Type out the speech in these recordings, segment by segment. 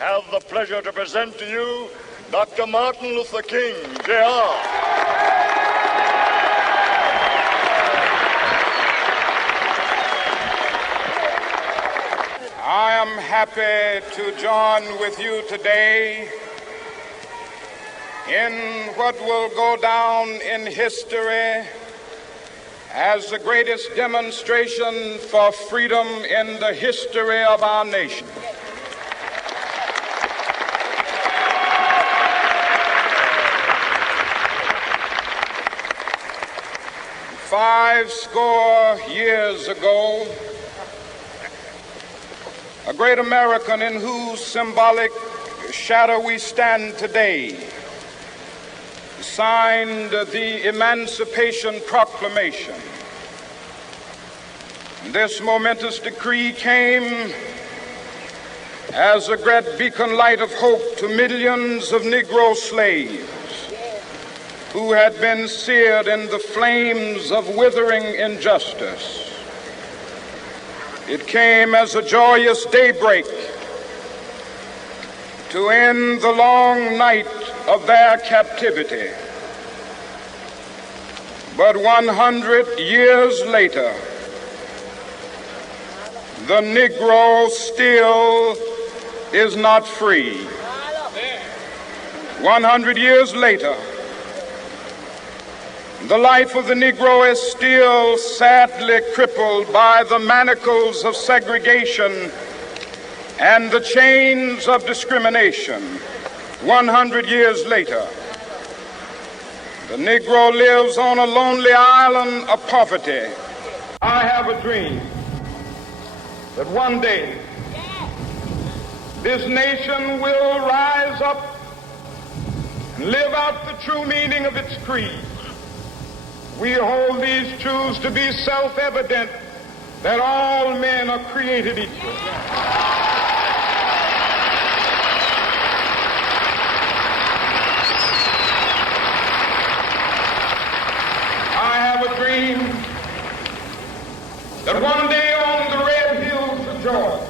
have the pleasure to present to you Dr. Martin Luther King, Jr. I am happy to join with you today in what will go down in history as the greatest demonstration for freedom in the history of our nation. Five score years ago, a great American in whose symbolic shadow we stand today signed the Emancipation Proclamation. This momentous decree came as a great beacon light of hope to millions of Negro slaves who had been seared in the flames of withering injustice. It came as a joyous daybreak to end the long night of their captivity. But 100 years later, the Negro still is not free. 100 years later, the life of the Negro is still sadly crippled by the manacles of segregation and the chains of discrimination. 100 years later, the Negro lives on a lonely island of poverty. I have a dream that one day this nation will rise up and live out the true meaning of its creed. We hold these truths to be self-evident, that all men are created equal. I have a dream that one day on the red hills of Georgia,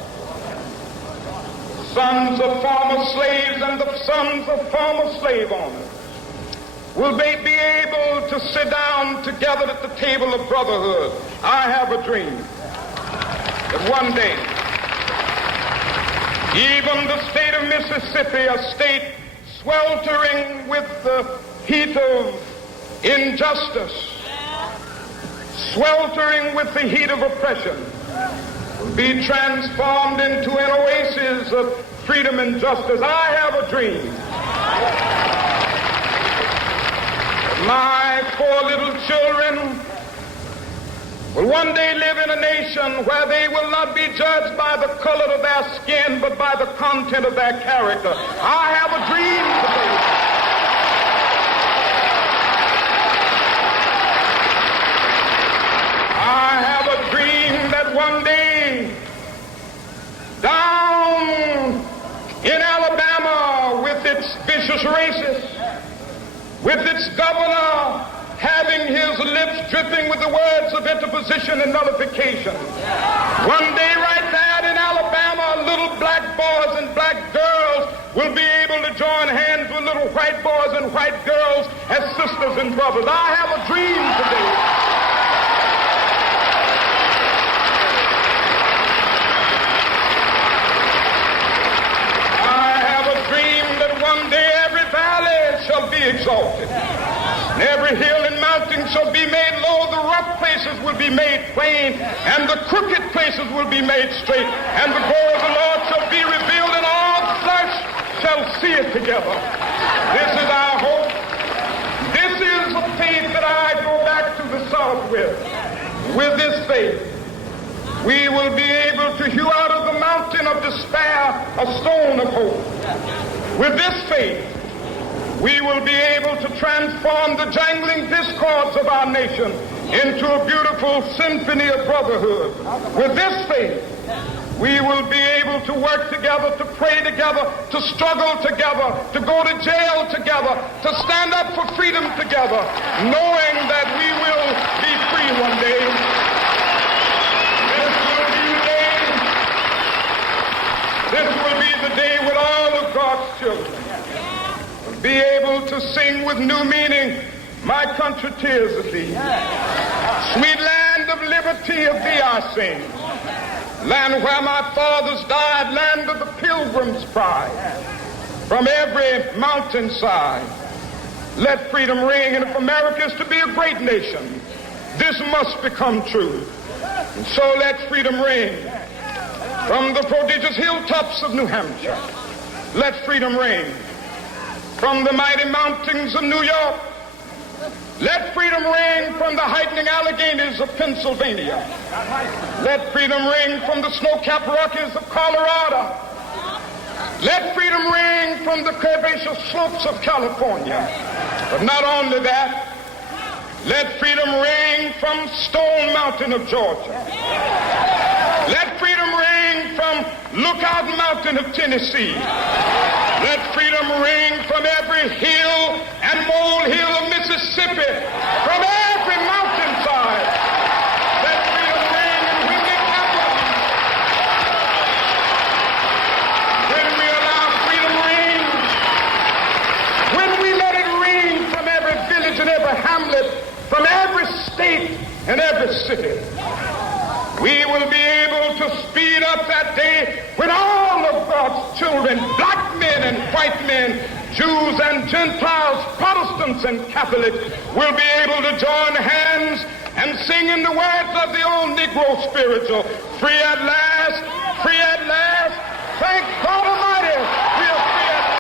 the sons of former slaves and the sons of former slave owners will they be able to sit down together at the table of brotherhood. I have a dream that one day, even the state of Mississippi, a state sweltering with the heat of injustice, sweltering with the heat of oppression, will be transformed into an oasis of freedom and justice. I have a dream. My four little children will one day live in a nation where they will not be judged by the color of their skin, but by the content of their character. I have a dream today. I have a dream that one day, down in Alabama, with its vicious racists, with its governor having his lips dripping with the words of interposition and nullification. One day right there in Alabama, little black boys and black girls will be able to join hands with little white boys and white girls as sisters and brothers. I have a dream today. I have a dream that one day every valley shall be exalted, and every hill and mountain shall be made low. The rough places will be made plain, and the crooked places will be made straight, and the glory of the Lord shall be revealed, and all flesh shall see it together. This is our hope. This is the faith that I go back to the South with. With this faith, we will be able to hew out of the mountain of despair a stone of hope. With this faith, we will be able to transform the jangling discords of our nation into a beautiful symphony of brotherhood. With this faith, we will be able to work together, to pray together, to struggle together, to go to jail together, to stand up for freedom together, knowing that we will be free one day. This will be the day when all be able to sing with new meaning, my country, tears of thee. Sweet land of liberty, of thee I sing. Land where my fathers died, land of the pilgrim's pride. From every mountainside, let freedom ring. And if America is to be a great nation, this must become true. And so let freedom ring. From the prodigious hilltops of New Hampshire, let freedom ring. From the mighty mountains of New York, let freedom ring. From the heightening Alleghenies of Pennsylvania, let freedom ring. From the snow-capped Rockies of Colorado, let freedom ring. From the curvaceous slopes of California. But not only that, let freedom ring from Stone Mountain of Georgia. Let freedom ring from Lookout Mountain of Tennessee. Let freedom ring from every hill and molehill of Mississippi, from every mountainside. Let freedom ring, and when they happen, when we allow freedom ring, when we let it ring from every village and every hamlet, from every state and every city, we will be able to speed up that day when all of God's children, black men and white men, Jews and Gentiles, Protestants and Catholics, will be able to join hands and sing in the words of the old Negro spiritual, free at last, thank God Almighty.